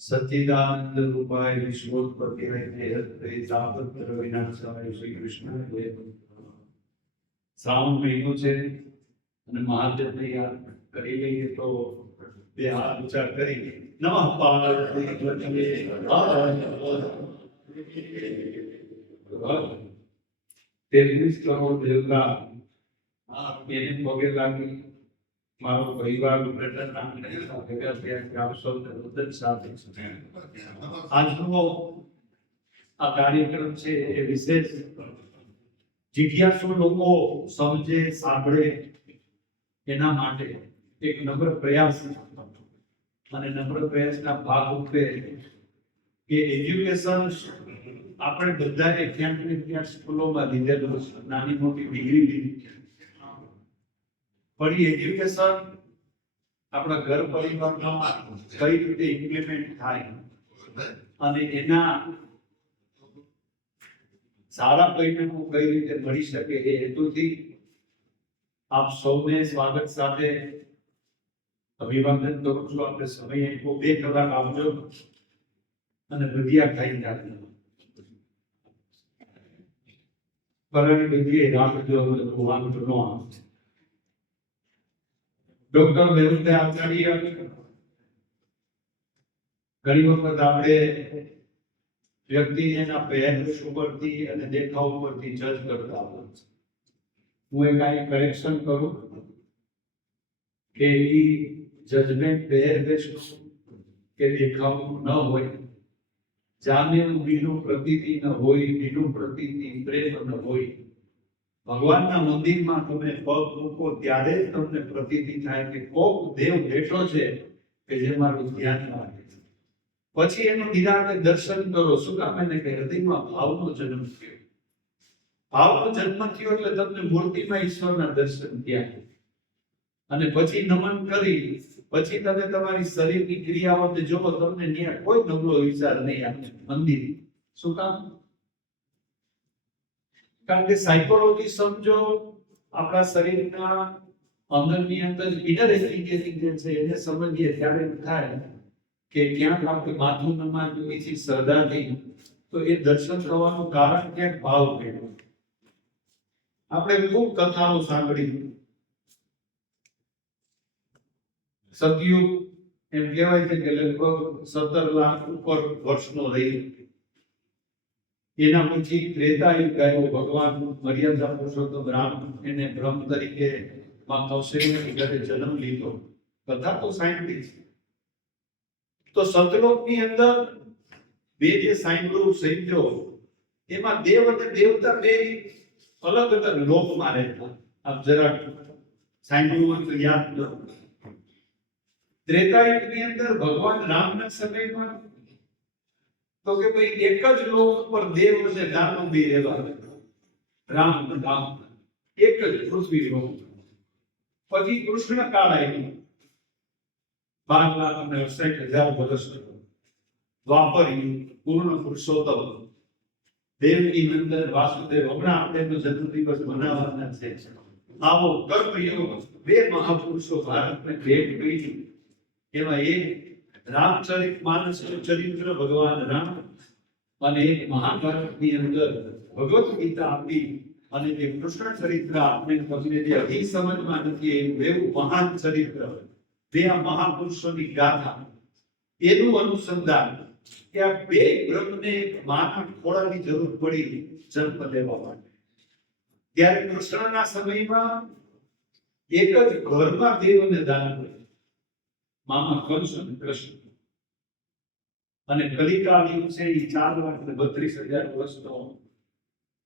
સચ્ચિદાનંદ રૂપાય વિશ્વોત્પત્તિ હે તાપત્ર વિનાશાય શ્રી કૃષ્ણ દેવ શ્રાવણ મહિનો છે અને મહાદેવને યાદ કરી લઈએ તો બે હાથ ઊંચા કરી નમઃ પાર્વતી પતયે તેત્રીસ કરોડ દેવતા આ એને પગે લાગી મારો પરિવાર આજનો આ કાર્યક્રમ છે એ વિશેષ જિજ્ઞાસુ લોકો સમજે, સાંભળે એના માટે એક નમ્ર પ્રયાસ અને નમ્ર પ્રયાસના ભાગ રૂપે કે એજ્યુકેશન આપણે બધાએ ક્યાંક ને ક્યાંક સ્કૂલોમાં લીધેલું નાની મોટી ડિગ્રી લીધી પણ એજ્યુકેશન આપણા ઘર પરિવારમાં કઈ રીતે ઇમ્પ્લિમેન્ટ થાય અને એના સારા પરિણામો કઈ રીતે મળી શકે એ હેતુથી આપ સૌને સ્વાગત સાથે અભિવાદન કરું છું. આપણે સમય આપ્યો. બે કલાક આવજો અને ભજીયા ખાઈ જાજો. પરાણી ભજીએ રાખજો ભગવાન નો આવે ડોક્ટર મેહુલભાઈ આચાર્ય ઘણી વખત આપણે વ્યક્તિને એના પહેરવેશ ઉપરથી અને દેખાવ ઉપરથી જજ કરતા હોય છે. હું એ કાંઈ કરેક્શન કરું કે એ જજમેન્ટ પહેરવેશ કે દેખાવ ન હોય. જામ્યું બીનું પ્રતીતિ ન હોય, બીનું પ્રતીતિ પ્રેમ ન હોય. ભગવાનના મંદિરમાં તમે પગ મૂકો, ત્યારે તમને પ્રતીતિ થાય કે કોક દેવ બેઠો છે કે જે મારું ધ્યાન રાખે છે. પછી એનું નિરાને દર્શન કરો. શું કામ એને કે હૃદયમાં ભાવનો જન્મ થયો? ભાવનો જન્મ થયો એટલે તમને મૂર્તિમાં ઈશ્વરના દર્શન થયા. અને પછી નમન કરી, પછી તમે તમારી શરીરની ક્રિયાઓને જોવો, તમને ત્યાં કોઈ નબળો વિચાર નહીં આવે. મંદિર. શું કામ? કારણ કે સાયકોલોજી સમજો, આપણા શરીરના અંદરની અંદર ઇનર એજ્યુકેટિંગ જે છે, એને સમજીએ ત્યારે થાય કે ક્યાંક આપણે માથું નમા છીએ શ્રદ્ધાથી તો એ દર્શન થવાનું કારણ ક્યાંક ભાવ કર્યો આપણે ખૂબ કથાઓ સાંભળી. સતયુગ એમ કહેવાય છે કે લગભગ સત્તર લાખ ઉપર વર્ષનો રહી. એના પછી ત્રેતાયુગ આવ્યો ભગવાન મર્યાદા પુરુષોત્તમ રામ એને બ્રહ્મ તરીકે માં કૌશલ્યની ઘરે જન્મ લીધો. કથા તો સાંભળી છે. તો સતલોકની અંદર બે જે સાંભળ્યું સમજો એમાં દેવ અને દેવતા બે અલગ અલગ લોકમાં રહેતા. આપ જરા સાંભળ્યું તો યાદ કરો. ત્રેતાયુગની અંદર ભગવાન રામના સમયમાં તો કે ભાઈ એક જ લોક ઉપર દેવ અને દાનવ બે રહેવા રામ અને રામ એક જ પૃથ્વી લોક પછી કૃષ્ણ કાળ આવ્યો બાર લાખ અને અડસઠ હજાર વર્ષ દ્વાપર યુગ પૂર્ણ પુરુષોત્તમ દેવકી નંદન વાસુદેવ હમણાં આપણે એમનો જન્મદિવસ મનાવવાના છે આવો કર્મ યુગ બે મહાપુરુષો ભારતને ભેટ કરી એમાં એક રામચરિત માનસ ચરિત્ર ભગવાન રામ. અને મહાભારતની અંદર ભગવત ગીતા આપી અને જે કૃષ્ણ ચરિત્ર આપણે તમને જે હજી સમજમાં નથી, એ એવું મહાન ચરિત્ર. બે આ મહાપુરુષોની ગાથા. એનું અનુસંધાન કે આ બે બ્રહ્મને માના ખોળાની જરૂર પડી જન્મ લેવા માટે. ત્યારે કૃષ્ણના સમયમાં એક જ ઘરમાં દેવને દાન કર્યું મામા કંસ અને કૃષ્ણ. અને કલિકા છે એ ચાર લાખ ને બત્રીસ હજાર વર્ષનો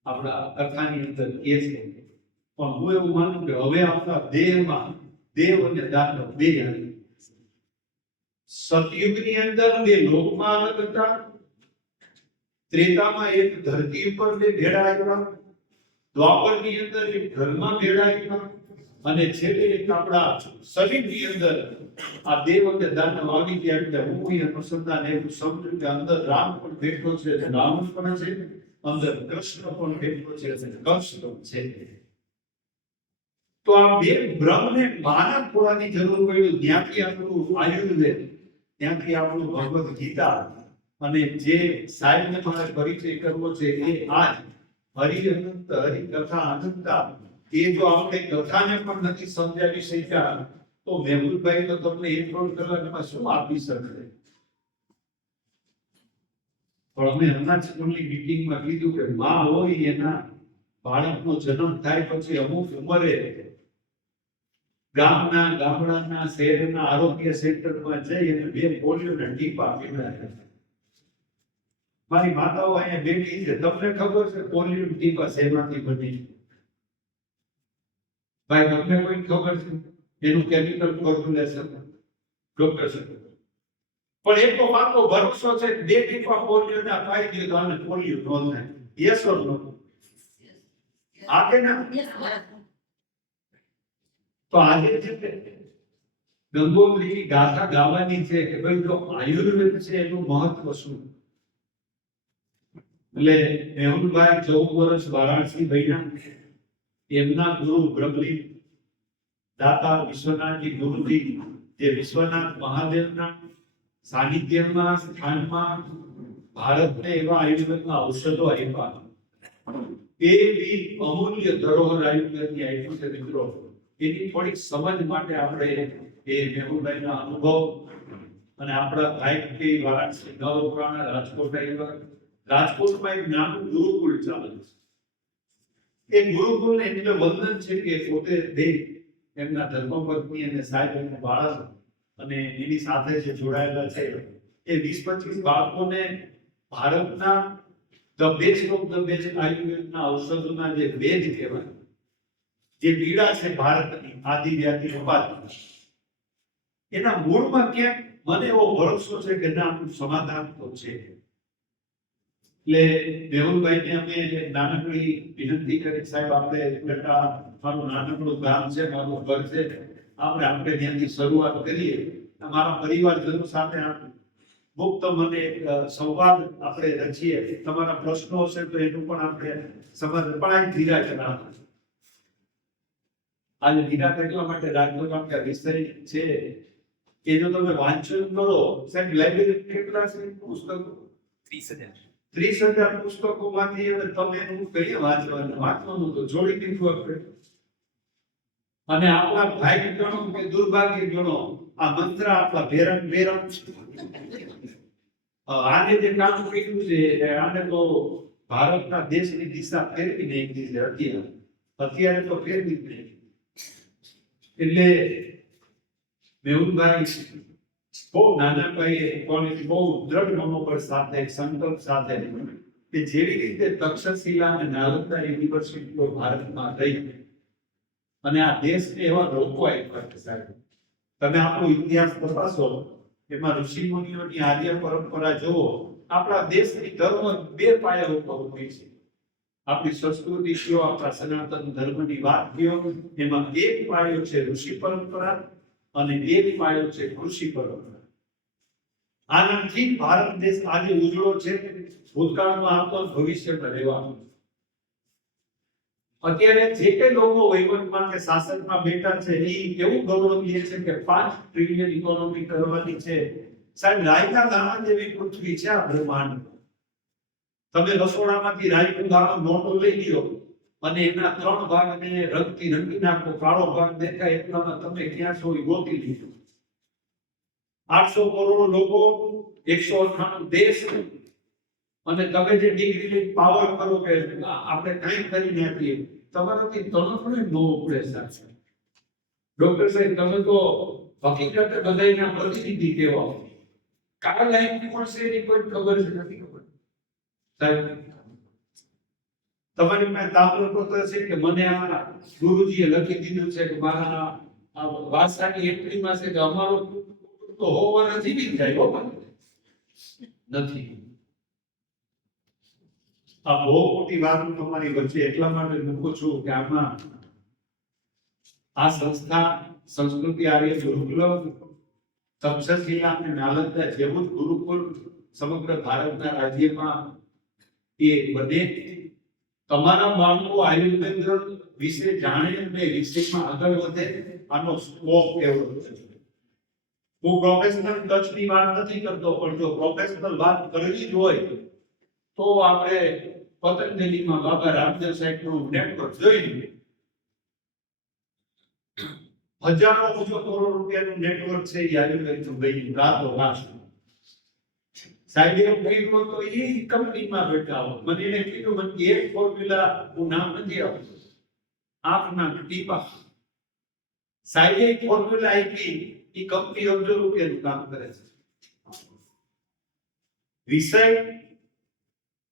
આપણા કથાની અંદર એ છે. પણ હું એવું માનું કે હવે આપણા દેહમાં દેવ અને દાનવ બે સતયુગની અંદર બે લોકમાં અલગ હતા, ત્રેતામાં એક ધરતી ઉપર બે ભેળા આવ્યા, દ્વાપરની અંદર એક ઘરમાં ભેળા આવ્યા, અને છેલ્લે એક આપણા શરીરની અંદર આ દેવ અને દંડ માગી ગયા એટલે હું એ અનુસંધાન એવું સમજુ કે અંદર રામ પણ બેઠો છે રાવણ પણ છે, અંદર કૃષ્ણ પણ બેઠો છે કૃષ્ણ છે. તો આ બે બ્રહ્મને માનક ખોળાની જરૂર પડી ત્યાંથી આપણું આયુર્વેદ, ત્યાંથી આપણું ભગવદ ગીતા અને જે સાહેબને મારે પરિચય કરવો છે એ આજ હરિ અનંત હરિ કથા અનંતા. એ જો આપણે કથાને પણ નથી સમજાવી શક્યા તો મેહુલભાઈ તો તમને એક દોઢ કલાકમાં શું આપી શકે? પણ અમે હમણાં જ તમને મીટિંગમાં કીધું કે માં હોય એના બાળકનો જન્મ થાય પછી અમુક ઉંમરે ગામના, ગામડાના, શહેરના આરોગ્ય સેન્ટરમાં જઈ અને બે પોલિયોના ટીપ પીવડાવે મારી માતાઓ અહીંયા બેઠી છે. તમને ખબર છે પોલિયો ટીપા શેમાંથી બની ભાઈ, તમને કોઈ ખબર છે? એનું કેમિકલ ફોર્મ્યુલેશન ડોક્ટર સાહેબ. પણ એક તો પાકો ભરોસો છે બે ટીપા પોલિયો ને ફાઈ દે તો આને પોલિયો ન થાય યસ ઓર નો આ ના તો આજે છે ને, ગંગોત્રી ગાથા ગાવાની છે કે ભાઈ જો આયુર્વેદ છે એનું મહત્વ શું? એટલે મેહુલભાઈ ચૌદ વર્ષ વારાણસી ભણ્યા. એમના ગુરુ બ્રહ્મલી દાતા વિશ્વનાથજી ગુરુજી, જે વિશ્વનાથ મહાદેવના સાનિધ્યમાં, સ્થાનમાં ભારતને એવા આયુર્વેદના ઔષધો આપ્યા. એ બી અમૂલ્ય ધરોહર આયુર્વેદની આપ્યું છે મિત્રો. એની થોડીક સમજ માટે આપણે એ મેહુલભાઈના અનુભવ અને આપણા ભાઈ વારાણસી નવપુરાણા રાજકોટ આવ્યા રાજકોટમાં એક નાનું ગુરુકુળ ચાલે છે. એ ગુરુકુળને એટલે વંદન છે કે પોતે બે એમના ધર્મપત્ની અને સાહેબ અને બાળક અને એની સાથે જે જોડાયેલા છે, એ વીસ પચીસ બાળકોને ભારતના the best of the best આયુર્વેદના ઔષધોના જે વેદ કહેવાય, જે પીડા છે ભારતની, આદિ વ્યાધિ ઉપાધિ એના મૂળમાં ક્યાંક મને એવો ભરોસો છે કે ના સમાધાન તો છે. એટલે મેહુલભાઈને અમે નાનકડી વિનંતી કરી, સાહેબ, આપણે બેટા મારું નાનકડું ગામ છે, મારું ઘર છે, આપણે આપણે ત્યાંથી શરૂઆત કરીએ. અમારા પરિવારજનો સાથે મુક્ત મને એક સંવાદ આપણે રચીએ. તમારા પ્રશ્નો હશે તો એનું પણ આપણે સમાધાન પણ આ ધીરા જણા આજે ધીરા એટલા માટે રાખજો કારણ કે આ છે. કે જો તમે વાંચન કરો, સાહેબ લાઇબ્રેરી કેટલા છે? પુસ્તકો? ત્રીસ હજાર. ત્રીસ હજાર પુસ્તકો માંથી અને તમે એનું કહીએ વાંચવાનું? વાંચવાનું તો જોડી દીધું આપણે. અને આપણા ભાઈ ગણો કે દુર્ભાગ્ય ગણો, આ મંત્ર આપણા ભેરમ ભેરમ આને જે કામ કર્યું છે આને તો ભારતના દેશની દિશા ફેરવી નાખી છે, અત્યારે. અત્યારે તો ફેરવી જ નહીં એટલે મેહુલભાઈ બહુ નાના કોલેજ બહુ દ્રઢ મનોબળ સાથે સંકલ્પ સાથે કે જેવી રીતે તક્ષશિલા અને નાલંદા યુનિવર્સિટીઓ ભારતમાં રહી, અને આ દેશને એવા લોકો તમે આપણો ઇતિહાસ તપાસો, એમાં ઋષિ મુનિઓની આર્ય પરંપરા જુઓ, આપણા દેશની ધર્મ બે પાયા ઉપર ઊભી છે. આપણી સંસ્કૃતિ કયો, આપણા સનાતન ધર્મની વાત કયો, એમાં એક પાયો છે ઋષિ પરંપરા અને એક પાયો છે કૃષિ પરંપરા આનાથી ભારત દેશ આજે ઉજળો છે. ભૂતકાળમાં આપતો ભવિષ્યમાં રહેવાનો અત્યારે જે તે લોકો વહીવટમાં કે શાસનમાં બેઠા છે, એ એવું ગૌરવ છે કે પાંચ ટ્રિલિયન ઇકોનોમી કરવાની છે. સાહેબ, રાયતા દાણા જેવી પૃથ્વી છે આ બ્રહ્માંડ તમે રસોડામાંથી રાયતું દાણો મોટો લઈ લ્યો. અને એના ત્રણ ભાગને રંગથી રંગી નાખો કાળો ભાગ દેખાય એટલામાં તમે ક્યાં છો એ ગોતી લીધો. આઠસો કરોડ લોકો, એકસો અઠાણું દેશ અને તમે જે ડિગ્રી પાવર કરો કે આપણે કઈ કરી નાખીએ તમારાથી તણખને ન ઉપડે સાહેબ. ડોક્ટર સાહેબ, તમે તો હકીકતે બધાના પ્રતિનિધિ કહેવા કાળ લાઈફ કોણ છે એની કોઈ ખબર નથી ખબર. સાહેબ તમારી પાસે તામ્રપત્ર છે કે મને આ ગુરુજીએ લખી દીધું છે કે મારા આ વારસાની એન્ટ્રીમાં છે કે અમારો તો હોવર જીવી જાય હો નથી આ બહુ મોટી વાત હું તમારી વચ્ચે એટલા માટે મૂકું છું કે આમાં આ સંસ્થા સંસ્કૃતિ આર્ય ગુરુકુલમ તક્ષશિલા અને નાલંદા જેવું જ ગુરુકુલ સમગ્ર ભારતના રાજ્યમાં એ બને તમારા બાળકો આયુર્વેદ વિશે જાણે અને વિષયમાં આગળ વધે. આનો સ્કોપ કેવો છે? હું પ્રોફેશનલ ટચની વાત નથી કરતો, પણ જો પ્રોફેશનલ વાત કરવી જ હોય, તો આપણે પતંજલિમાં બાબા રામદેવ સાહેબનું નેટવર્ક જોઈ હજારો ઓછો કરોડ રૂપિયાનું નેટવર્ક છે એ આયુર્વેદ ભાઈ રાતો રાત સાહેબે કહ્યું તો એ કંપનીમાં બેઠા મને એને કીધું, મને એક ફોર્મ્યુલા હું નામ નથી આપતો. આપના ટીપા. સાહેબે એક ફોર્મ્યુલા આપી એ કંપની અબજો રૂપિયાનું કામ કરે છે. વિષય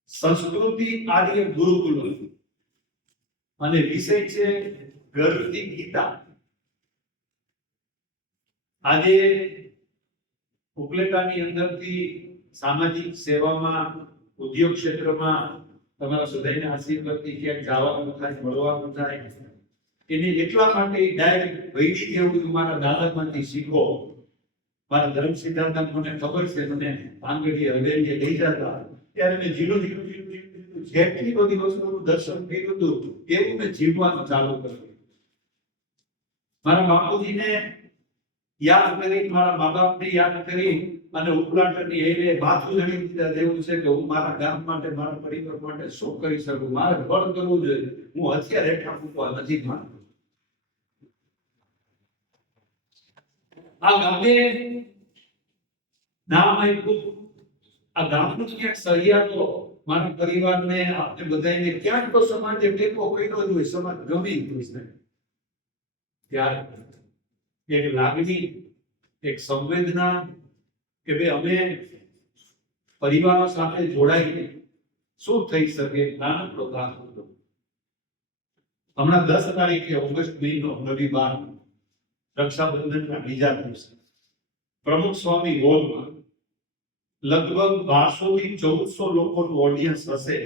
સંસ્કૃતિ આર્ય ગુરુકુલ. અને વિષય છે ગર્ભની ગીતા. આજે ઉપલેટાની અંદરથી સામાજિક સેવામાં, ઉદ્યોગ ક્ષેત્રમાં તમારા સદાયના આશીર્વાદથી ક્યાંક જવાનું થાય, મળવાનું થાય. એને એટલા માટે ડાયરેક્ટ વૈદિક એવું મારા દાદામાંથી શીખો. મારા ધર્મ સિદ્ધાંત મને ખબર છે, મને આંગળીએ હવેલીએ લઈ જતા. ત્યારે મેં જીરું જીરું જીરું જેટલી બધી વસ્તુનું દર્શન કર્યું હતું, એવું મેં જીવવાનું ચાલુ કર્યું. મારા બાપુજીને યાદ કરી, મારા મા બાપને યાદ કરી અને ઉપલાટની એને માથું જણી દીધા જેવું છે કે હું મારા ગામ માટે, મારા પરિવાર માટે શું કરી શકું? મારે ફળ કરવું જોઈએ. હું અત્યારે હેઠા મૂકવા નથી માંગતો. આ ગામે નામ આપ્યું. આ ગામનું ક્યાંક સહિયાતો મારા પરિવારને આપણે બધાને ક્યાંક તો સમાજે ટેકો કર્યો જ હોય, સમાજ ગમી ગયું ત્યારે એક લાગણી, એક સંવેદના કે ભાઈ અમે પરિવારો સાથે જોડાઈને શું થઈ શકે? નાના દાખલો હમણાં દસ તારીખે ઓગસ્ટ મહિનો રવિવાર રક્ષાબંધનના બીજા દિવસે. પ્રમુખ સ્વામી હોલમાં લગભગ બારસો થી ચૌદસો લોકોનું ઓડિયન્સ હશે.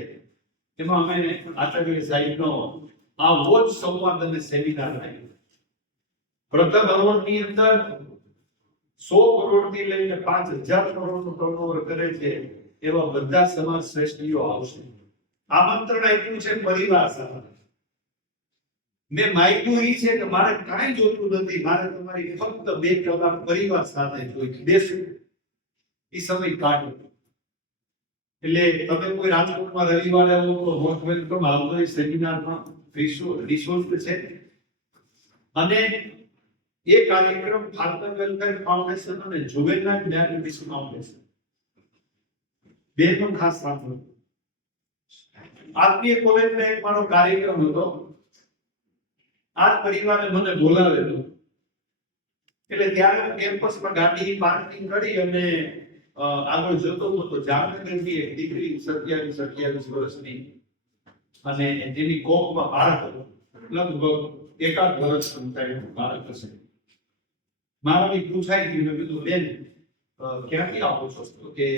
એમાં અમે આચાર્ય સાહેબનો આ વોચ સંવાદ અને સેમિનાર રાખ્યો પ્રથમ અવર્ડની અંદર સો કરોડથી લઈને પાંચ હજાર કરોડનું ટર્નઓવર કરે છે, એવા બધા સમાજ શ્રેષ્ઠીઓ આવશે. આમંત્રણ આપ્યું છે પરિવાર મેં માગ્યું એ છે કે મારે કાંઈ જોતું નથી, મારે તમારી ફક્ત બે કલાક પરિવાર સાથે જોઈ બેસું એ સમય કાઢો. એટલે તમે કોઈ રાજકોટમાં રવિવારે આવો તો મોસ્ટ વેલકમ આવતો સેમિનારમાં રિસોર્સ છે. અને એ કાર્યક્રમ ફાલ્કન વેલફેર ફાઉન્ડેશન અને જુવેલના ડાયાબિટીસ ફાઉન્ડેશન બે પણ ખાસ સાંભળો આત્મીય કોલેજમાં એક મારો કાર્યક્રમ હતો. આ પરિવારે મને બોલાવેલો. એટલે ત્યારે હું કેમ્પસમાં ગાડી પાર્કિંગ કરી અને આગળ જતો હતો તો જામનગરની એક દીકરી સત્યાવીસ અઠ્યાવીસ વર્ષની અને જેની કોપમાં બાળક હતો. લગભગ એકાદ વર્ષ સમજાય બાળક હશે. મારાથી પૂછાઈ ગયું મેં કીધું બેન ક્યાંથી આવો છો તો કે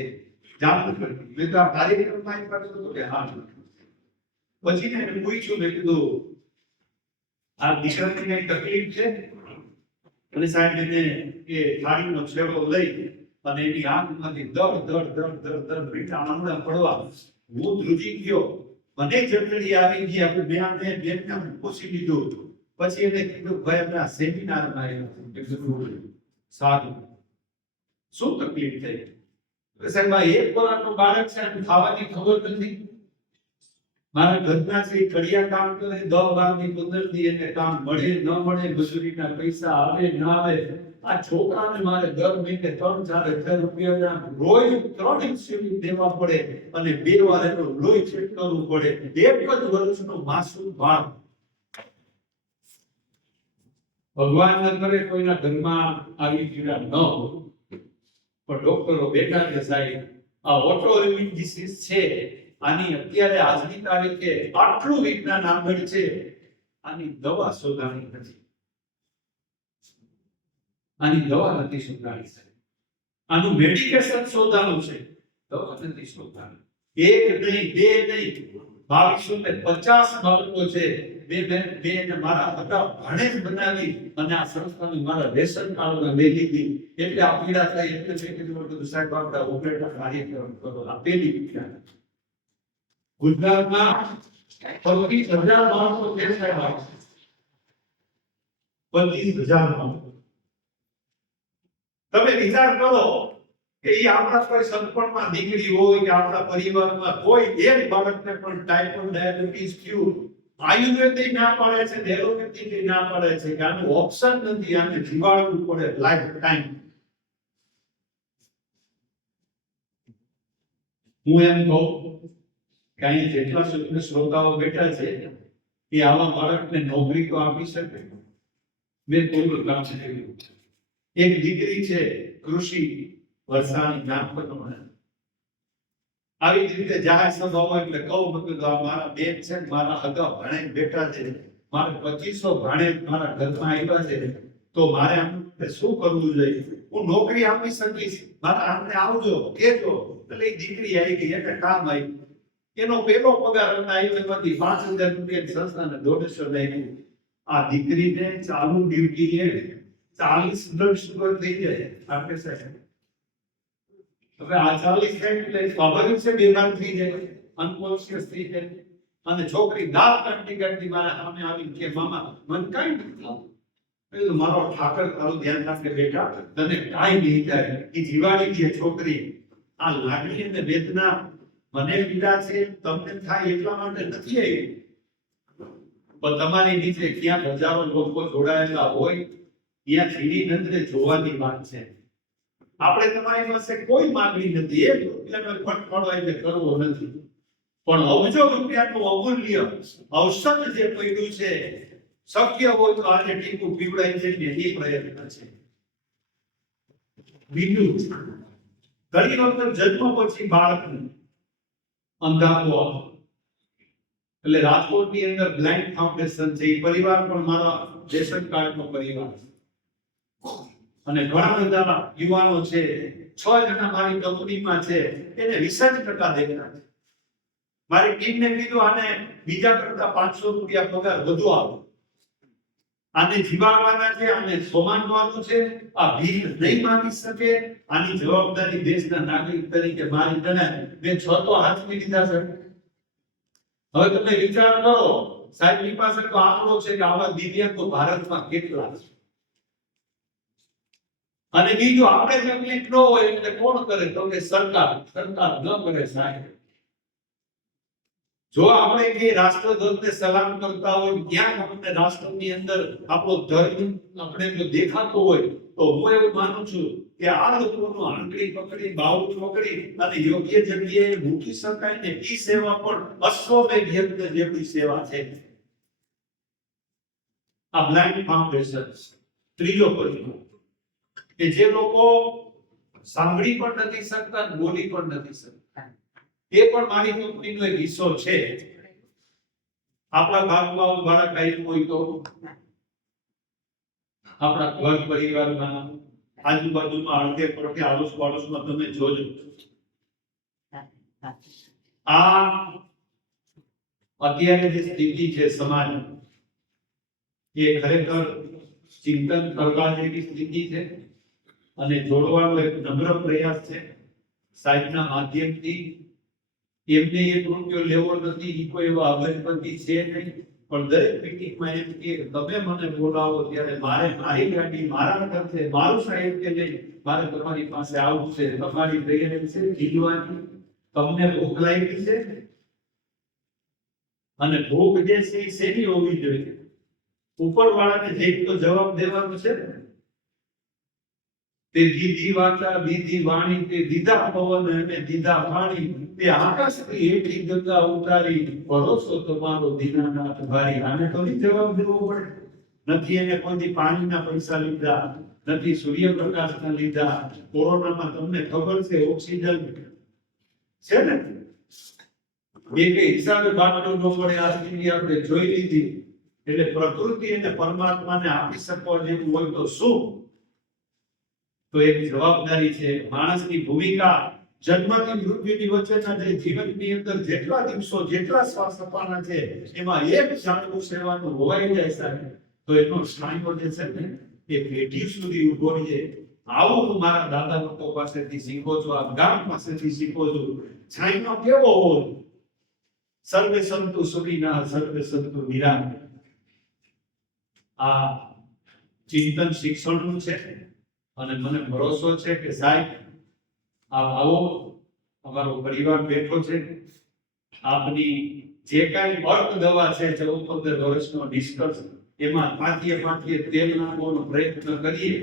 જામનગર મેં તો આ કાર્યક્રમમાં એમ કરતો તો કે હા પછી ને મેં પૂછ્યું મેં કીધું આ દીકરાની કઈ તકલીફ છે અને સાહેબ એને એ થાળીનો છેડો લઈ અને એની આંખમાંથી દર દર દર દર દર મીઠા આંગળા પડવા હું ધ્રુજી ગયો મને જટડી આવી ગઈ આપણે બે આને બેનને પૂછી લીધું પછી એને કીધું ભાઈ અમે આ સેમિનારમાં આવ્યા છીએ." કીધું, સારું શું તકલીફ થઈ? સાહેબ આ એક વર્ષનું બાળક છે અને ખાવાની ખબર નથી. મારા ઘરના છે કડિયા કામ કરે દસ બારની પંદર દી એને કામ મળે ન મળે મજૂરીના પૈસા આવે ના આવે. આ છોકરાને મારે દર મહિને ત્રણ ચાર હજાર રૂપિયાના રોજ ત્રણ ઇન્સ્યુલિન દેવા પડે અને બે વાર એનો લોહી ચેક કરવું પડે. એક જ વર્ષનો માસૂમ બાળ ભગવાન ન કરે, કોઈના ઘરમાં આવી પીડા ન હોય. પણ ડોક્ટરો બેઠા છે સાહેબ, આ ઓટો ઇમ્યુન ડિસીઝ છે. આની અત્યારે આજની તારીખે આટલું વિજ્ઞાન આગળ છે, આની દવા શોધાણી નથી. આની દવા નથી શોધાણી સાહેબ. આનું મેડિકેશન શોધાનું છે. દવા નથી શોધાણી એક નહીં, બે નહીં, બાવીસો ને પચાસ બાળકો છે. બે બે બે ને મારા હતા ભાણે બનાવી અને આ સંસ્થાની મારા રેશન કાર્ડમાં લઈ લીધી. એટલે આ પીડા થાય એટલે મેં કીધું બધું સાહેબ આપણા ઓપરેટર કાર્યક્રમ કરો. આ પેલી પીડા. ગુજરાતમાં પચીસ હજાર માણસો આવે પચીસ હજાર માણસો તમે વિચાર કરો કે એ આપણા કોઈ સંપર્કમાં દીકરી હોય કે આપણા પરિવારમાં કોઈ એક બાળકને પણ ટાઈપ વન ડાયાબિટીસ થયું આયુર્વેદિક ના પડે છે એલોપેથિક ના પડે છે, કે આનું ઓપ્શન નથી, આને જીવાડવું પડે લાઈફ ટાઈમ હું એમ કહું કે અહીં જેટલા સુધી શ્રોતાઓ બેઠા છે, એ આવા બાળકને નોકરી તો આપી શકે. મેં કોઈ કામ છે. એક દીકરી છે, કૃષિ વરસાદ નામ પણ આવી જ રીતે જાહેર સભાઓ એટલે કહું મતલબ મારા બેન છે મારા અગાઉ ભણે બેઠા છે. મારે પચીસો ભાણે મારા ઘરમાં આવ્યા છે. તો મારે આમ શું કરવું જોઈએ? હું નોકરી આપી શકીશ. મારા આમને આવજો કેજો એટલે દીકરી આવી ગઈ એટલે કામ આવી એનો પેલો પગાર અમને આવ્યો એમાંથી પાંચ હજાર રૂપિયા સંસ્થાને દોઢસો લઈ આ દીકરીને ચાલુ ડ્યુટીએ ચાલીસ બ્લડ સુગર થઈ જાય. આપણે સાહેબ હવે આ ચાલીસ થાય એટલે સ્વાભાવિક છે બીમાર થઈ જાય. અનકોન્શિયસ થઈ જાય અને છોકરી દાંત કાઢતી કાઢતી, મારા સામે આવી કે, મામા, મન કઈ નથી મારો ઠાકર, તારું ધ્યાન રાખે બેટા. તને કાંઈ નહીં થાય. એ જીવાડી છે છોકરી. આ લાગણી અને વેદના મને પીડા છે. તમને થાય એટલા માટે નથી આવી. પણ તમારી નીચે ક્યાંક હજારો લોકો જોડાયેલા હોય, ત્યાં ખીરી નજરે જોવાની વાત છે. આપણે તમારી પાસે કોઈ માંગણી નથી એક રૂપિયાનો ફટફડો એટલે કરવો નથી. પણ અબજો રૂપિયાનું અમૂલ્ય ઔષધ જે પડ્યું છે, શક્ય હોય તો આજે ટીકું પીવડાય છે એ પ્રયત્ન છે. બીજું, ઘણી વખત જન્મ પછી બાળકને અંધાપો. એટલે રાજકોટની અંદર બ્લાઇન્ડ ફાઉન્ડેશન છે, એ પરિવાર પણ મારા રેશન કાર્ડનો પરિવાર છે. અને ઘણા બધા યુવાનો છે, છ જણા મારી કંપનીમાં છે, એને વીસ ટકા દેખના છે. મારી ટીમને કીધું, આને બીજા કરતા પાંચસો રૂપિયા પગાર વધુ આવો આને જીવાડવાના છે, આને સોમાનવાનું છે, આ ભીખ નહીં માંગી શકે, આની જવાબદારી દેશના નાગરિક તરીકે મારી ગણાય. મેં છ તો હાથમાં લીધા છે. હવે તમે વિચાર કરો સાહેબની પાસે તો આંકડો છે કે આવા દિવ્યાંગો ભારતમાં કેટલા છે? અને બીજું, આપણે તકલીફ ન હોય એટલે કોણ કરે? તો કે સરકાર સરકાર ન કરે સાહેબ. જો આપણે કે રાષ્ટ્રધ્વજને સલામ કરતા હોય, ક્યાંક આપણે રાષ્ટ્રની અંદર આપણો ધર્મ આપણે જો દેખાતો હોય, તો હું એવું માનું છું કે આ લોકોનું આંગળી પકડી બાવુ પકડી અને યોગ્ય જગ્યાએ મૂકી શકાય ને એ સેવા પણ અશ્વમેઘ યજ્ઞ જેવી સેવા છે. આ બ્લાઇન્ડ ફાઉન્ડેશન. ત્રીજો પરિણામ કે જે લોકો સાંભળી પણ નથી શકતા અને બોલી પણ નથી શકતા. એ પણ મારી કંપનીનો એક હિસ્સો છે. આપણા ભાગમાં બાળક આવ્યું હોય તો, આપણા ઘર પરિવારમાં, આજુબાજુમાં અડધે પડખે આડોશ પાડોશમાં તમે જોજો. આ અત્યારે જે સ્થિતિ છે સમાજ, એ ખરેખર ચિંતન કરવા જેવી સ્થિતિ છે. અને જોડવાનો એક નમ્ર પ્રયાસ છે. સાહેબના માધ્યમથી એમને એક રૂપિયો લેવો નથી એ કોઈ એવા અગરબત્તી છે નહીં. પણ દરેક મિટિંગમાં એમ કે, તમે મને બોલાવો ત્યારે મારે મારી ગાડી મારા ખર્ચે મારું કે નહીં, મારે તમારી પાસે આવવું છે. તમારી તૈયારી છે જીલવાની તમને ભૂખ લાગી છે. અને ભૂખ જે છે શેની હોવી જોઈએ? ઉપરવાળાને જે તો જવાબ દેવાનો છે. ને તે દીધી વાચા દીધી વાણી, તે દીધા પવન અને દીધા પાણી. તે આકાશથી હેઠી ગંગા ઉતારી, ભરોસો તમારો દીનાનાથ ભાઈ આને તો જવાબ દેવો પડે? નથી એને કોઈથી પાણીના પૈસા લીધા, નથી સૂર્યપ્રકાશના લીધા. કોરોનામાં તમને ખબર છે ઓક્સિજન. છે ને? એ કઈ હિસાબે બાટલો ન પડે આ સ્થિતિ આપણે જોઈ લીધી. એટલે પ્રકૃતિ અને પરમાત્માને આપી શકવા જેવું હોય તો શું? તો એક જવાબદારી છે. માણસની ભૂમિકા જન્મથી મૃત્યુની વચ્ચેના જે જીવનની અંદર જેટલા દિવસો, જેટલા શ્વાસ અપાના છે, એમાં એક જાણવું સેવાનું હોવાઈ જાય સાહેબ. તો એનો સ્નાયુઓ જે છે ને, એ પેઢી સુધી ઊભો રહે આવું હું મારા દાદા લોકો પાસેથી શીખો છું, આ ગામ પાસેથી શીખો છું. છાંયનો કેવો હોય? સર્વે સંતુ સુખીના, સર્વે સંતુ નિરામ આ ચિંતન શિક્ષણનું છે. અને મને ભરોસો છે કે સાહેબ, આપ આવો, અમારો પરિવાર બેઠો છે. આપની જે કાંઈ અર્ક દવા છે ચૌદ પંદર વર્ષનો ડિસ્કસ એમાં પાથીએ પાથીએ તેલ નાખવાનો પ્રયત્ન કરીએ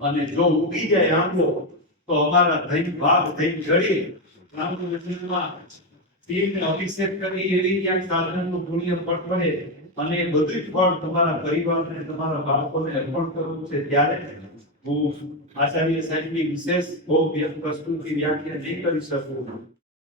અને જો ઉગી જાય આંબો, તો અમારા ધૈન ભાગ થઈ જડી. રામકૃષ્ણમાં તીરને અભિષેક કરી એવી ક્યાંક સાધનનું પુણ્ય પટવે અને બધું જ ફળ તમારા પરિવારને, તમારા બાળકોને અર્પણ કરવું છે ત્યારે હું આચાર્ય સાહેબની વિશેષ બહુ વ્ય- પ્રસ્તુતિ વ્યાખ્યા નહીં કરી શકું